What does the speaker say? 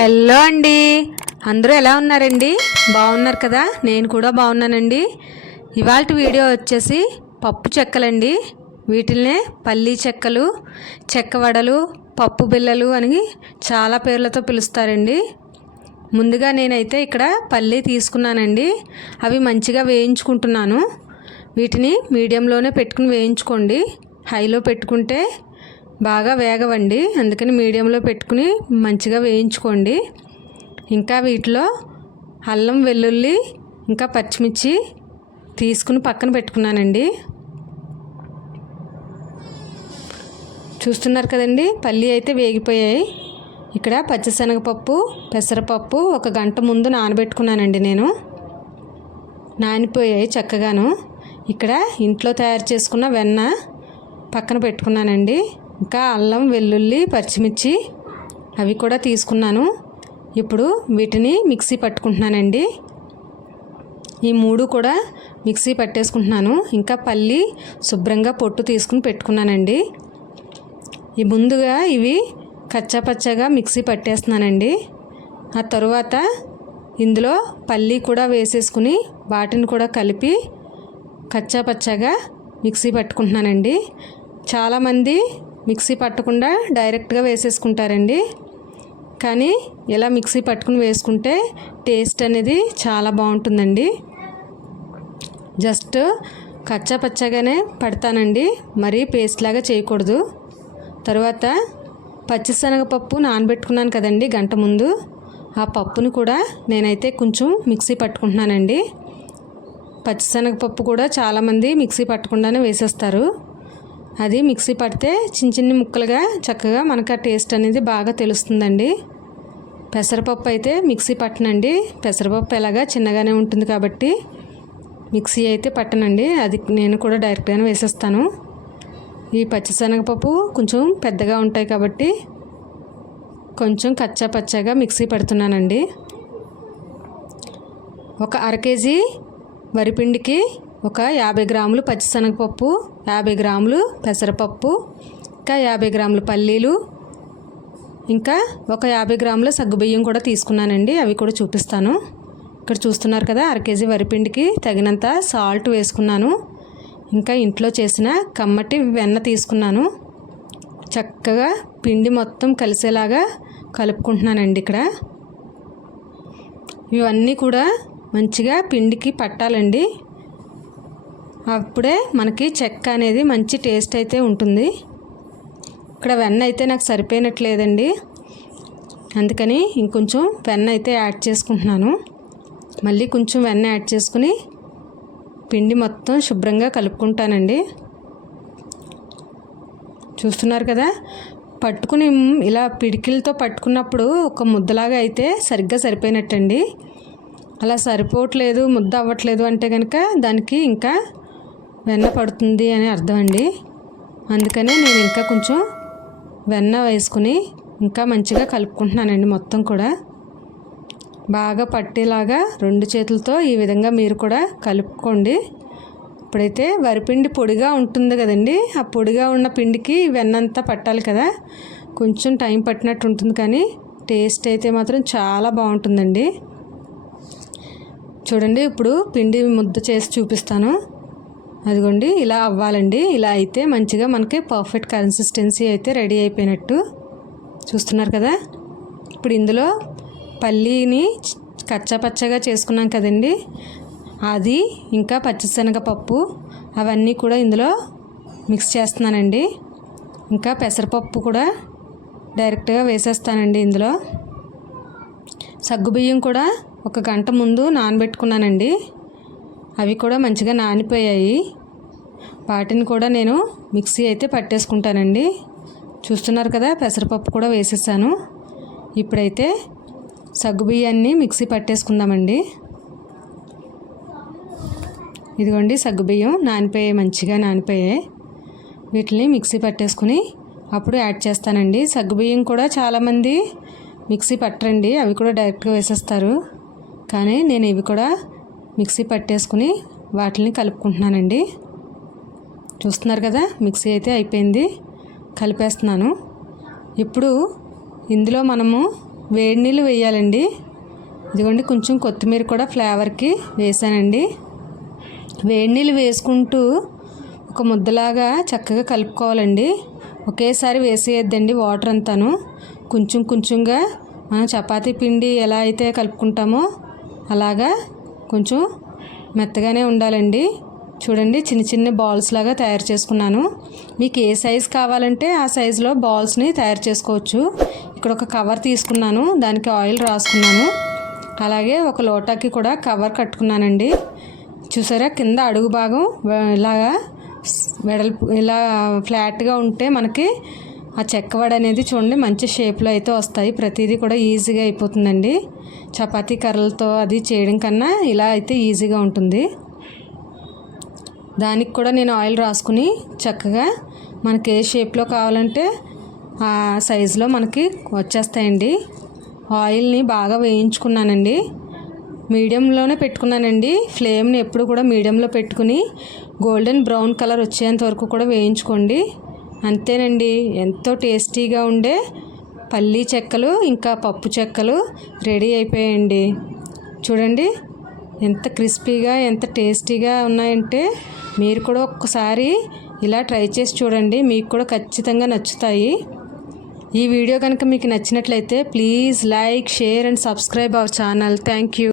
Hello అండి. అందరూ ఎలా ఉన్నారండి? బాగున్నారు కదా? నేను కూడా బాగున్నానండి. ఇవాళ వీడియో వచ్చేసి పప్పు చెక్కలండి. వీటిల్నే పల్లీ చెక్కలు చెక్క వడలు పప్పు బిళ్ళలు అని చాలా పేర్లతో పిలుస్తారండి. ముందుగా నేనైతే ఇక్కడ పల్లీ తీసుకున్నానండి. అవి మంచిగా వేయించుకుంటున్నాను. వీటిని మీడియంలోనే పెట్టుకుని వేయించుకోండి. హైలో పెట్టుకుంటే బాగా వేగవండి. అందుకని మీడియంలో పెట్టుకుని మంచిగా వేయించుకోండి. ఇంకా వీటిలో అల్లం వెల్లుల్లి ఇంకా పచ్చిమిర్చి తీసుకుని పక్కన పెట్టుకున్నానండి. చూస్తున్నారు కదండి పల్లి అయితే వేగిపోయాయి. ఇక్కడ పచ్చిశనగపప్పు పెసరపప్పు ఒక గంట ముందు నానబెట్టుకున్నానండి నేను. నానిపోయాయి చక్కగాను. ఇక్కడ ఇంట్లో తయారు చేసుకున్న వెన్న పక్కన పెట్టుకున్నానండి. ఇంకా అల్లం వెల్లుల్లి పచ్చిమిర్చి అవి కూడా తీసుకున్నాను. ఇప్పుడు వీటిని మిక్సీ పట్టుకుంటున్నానండి. ఈ మూడు కూడా మిక్సీ పట్టేసుకుంటున్నాను. ఇంకా పల్లి శుభ్రంగా పొట్టు తీసుకుని పెట్టుకున్నానండి. ఈ ముందుగా ఇవి కచ్చాపచ్చాగా మిక్సీ పట్టేస్తున్నానండి. ఆ తరువాత ఇందులో పల్లి కూడా వేసేసుకుని వాటిని కూడా కలిపి కచ్చాపచ్చాగా మిక్సీ పట్టుకుంటున్నానండి. చాలామంది మిక్సీ పట్టకుండా డైరెక్ట్గా వేసేసుకుంటారండి. కానీ ఇలా మిక్సీ పట్టుకుని వేసుకుంటే టేస్ట్ అనేది చాలా బాగుంటుందండి. జస్ట్ కచ్చా పచ్చగానే పడతానండి. మరీ పేస్ట్ లాగా చేయకూడదు. తర్వాత పచ్చిశనగపప్పు నానబెట్టుకున్నాను కదండి గంట ముందు. ఆ పప్పును కూడా నేనైతే కొంచెం మిక్సీ పట్టుకుంటున్నానండి. పచ్చిశనగపప్పు కూడా చాలామంది మిక్సీ పట్టకుండానే వేసేస్తారు. అది మిక్సీ పడితే చిన్న చిన్న ముక్కలుగా చక్కగా మనకు ఆ టేస్ట్ అనేది బాగా తెలుస్తుందండి. పెసరపప్పు అయితే మిక్సీ పట్టనండి. పెసరపప్పు ఎలాగా చిన్నగానే ఉంటుంది కాబట్టి మిక్సీ అయితే పట్టనండి. అది నేను కూడా డైరెక్ట్గానే వేసేస్తాను. ఈ పచ్చిశనగపప్పు కొంచెం పెద్దగా ఉంటాయి కాబట్టి కొంచెం కచ్చా పచ్చాగా మిక్సీ పెడుతున్నానండి. ఒక అర కేజీ వరిపిండికి ఒక యాభై గ్రాములు పచ్చిశనగపప్పు యాభై గ్రాములు పెసరపప్పు ఇంకా యాభై గ్రాములు పల్లీలు ఇంకా ఒక యాభై గ్రాముల సగ్గుబియ్యం కూడా తీసుకున్నానండి. అవి కూడా చూపిస్తాను. ఇక్కడ చూస్తున్నారు కదా అర కేజీ వరిపిండికి తగినంత సాల్ట్ వేసుకున్నాను. ఇంకా ఇంట్లో చేసిన కమ్మటి వెన్న తీసుకున్నాను. చక్కగా పిండి మొత్తం కలిసేలాగా కలుపుకుంటున్నానండి ఇక్కడ. ఇవన్నీ కూడా మంచిగా పిండికి పట్టాలండి. అప్పుడే మనకి చెక్క అనేది మంచి టేస్ట్ అయితే ఉంటుంది. ఇక్కడ వెన్న అయితే నాకు సరిపోయినట్లేదండి. అందుకని ఇంకొంచెం వెన్న అయితే యాడ్ చేసుకుంటున్నాను. మళ్ళీ కొంచెం వెన్న యాడ్ చేసుకుని పిండి మొత్తం శుభ్రంగా కలుపుకుంటానండి. చూస్తున్నారు కదా? పట్టుకుని ఇలా పిడికిలతో పట్టుకున్నప్పుడు ఒక ముద్దలాగా అయితే సరిగ్గా సరిపోయినట్టండి. అలా సరిపోవట్లేదు ముద్ద అవ్వట్లేదు అంటే కనుక దానికి ఇంకా వెన్న పడుతుంది అని అర్థం అండి. అందుకనే నేను ఇంకా కొంచెం వెన్న వేసుకుని ఇంకా మంచిగా కలుపుకుంటున్నానండి మొత్తం కూడా. బాగా పట్టేలాగా రెండు చేతులతో ఈ విధంగా మీరు కూడా కలుపుకోండి. ఇప్పుడైతే వరిపిండి పొడిగా ఉంటుంది కదండి. ఆ పొడిగా ఉన్న పిండికి వెన్నంతా పట్టాలి కదా. కొంచెం టైం పట్టినట్టు ఉంటుంది కానీ టేస్ట్ అయితే మాత్రం చాలా బాగుంటుందండి. చూడండి ఇప్పుడు పిండి ముద్ద చేసి చూపిస్తాను. అదిగోండి ఇలా అవ్వాలండి. ఇలా అయితే మంచిగా మనకి పర్ఫెక్ట్ కన్సిస్టెన్సీ అయితే రెడీ అయిపోయినట్టు చూస్తున్నారు కదా. ఇప్పుడు ఇందులో పల్లీని కచ్చాపచ్చగా చేసుకున్నాం కదండి. అది ఇంకా పచ్చిశనగపప్పు అవన్నీ కూడా ఇందులో మిక్స్ చేస్తున్నానండి. ఇంకా పెసరపప్పు కూడా డైరెక్ట్గా వేసేస్తానండి ఇందులో. సగ్గుబియ్యం కూడా ఒక గంట ముందు నానబెట్టుకున్నానండి. అవి కూడా మంచిగా నానిపోయాయి. వాటిని కూడా నేను మిక్సీ అయితే పట్టేసుకుంటానండి. చూస్తున్నారు కదా పెసరపప్పు కూడా వేసేసాను. ఇప్పుడైతే సగ్గుబియ్యాన్ని మిక్సీ పట్టేసుకుందామండి. ఇదిగోండి సగ్గుబియ్యం నానిపోయాయి మంచిగా నానిపోయాయి. వీటిని మిక్సీ పట్టేసుకుని అప్పుడు యాడ్ చేస్తానండి. సగ్గుబియ్యం కూడా చాలామంది మిక్సీ పట్టరండి అవి కూడా డైరెక్ట్గా వేసేస్తారు. కానీ నేను ఇవి కూడా మిక్సీ పట్టేసుకుని వాటిని కలుపుకుంటున్నానండి. చూస్తున్నారు కదా మిక్సీ అయితే అయిపోయింది. కలిపేస్తున్నాను. ఇప్పుడు ఇందులో మనము వేడి నీళ్ళు వేయాలండి. ఇదిగోండి కొంచెం కొత్తిమీర కూడా ఫ్లేవర్కి వేసానండి. వేడి నీళ్ళు వేసుకుంటూ ఒక ముద్దలాగా చక్కగా కలుపుకోవాలండి. ఒకేసారి వేసేయద్దండి వాటర్ అంతాను. కొంచెం కొంచెంగా మనం చపాతీ పిండి ఎలా అయితే కలుపుకుంటామో అలాగా కొంచెం మెత్తగానే ఉండాలండి. చూడండి చిన్న చిన్న బాల్స్ లాగా తయారు చేసుకున్నాను. మీకు ఏ సైజ్ కావాలంటే ఆ సైజులో బాల్స్ని తయారు చేసుకోవచ్చు. ఇక్కడ ఒక కవర్ తీసుకున్నాను దానికి ఆయిల్ రాసుకున్నాను. అలాగే ఒక లోటాకి కూడా కవర్ కట్టుకున్నానండి. చూసారా కింద అడుగు భాగం ఇలాగా వెడల్పు ఇలా ఫ్లాట్గా ఉంటే మనకి ఆ చెక్కవడ అనేది చూడండి మంచి షేప్లో అయితే వస్తాయి. ప్రతిదీ కూడా ఈజీగా అయిపోతుందండి. చపాతీ కర్రలతో అది చేయడం కన్నా ఇలా అయితే ఈజీగా ఉంటుంది. దానికి కూడా నేను ఆయిల్ రాసుకుని చక్కగా మనకి ఏ షేప్లో కావాలంటే ఆ సైజులో మనకి వచ్చేస్తాయండి. ఆయిల్ని బాగా వేయించుకున్నానండి. మీడియంలోనే పెట్టుకున్నానండి. ఫ్లేమ్ని ఎప్పుడు కూడా మీడియంలో పెట్టుకుని గోల్డెన్ బ్రౌన్ కలర్ వచ్చేంత వరకు కూడా వేయించుకోండి. అంతేనండి. ఎంతో టేస్టీగా ఉండే పల్లీ చెక్కలు ఇంకా పప్పు చెక్కలు రెడీ అయిపోయాయండి. చూడండి. ఎంత క్రిస్పీగా ఎంత టేస్టీగా ఉన్నాయంటే మీరు కూడా ఒక్కసారి ఇలా ట్రై చేసి చూడండి. మీకు కూడా ఖచ్చితంగా నచ్చుతాయి. ఈ వీడియో కనుక మీకు నచ్చినట్లయితే please like share and subscribe our channel. Thank you.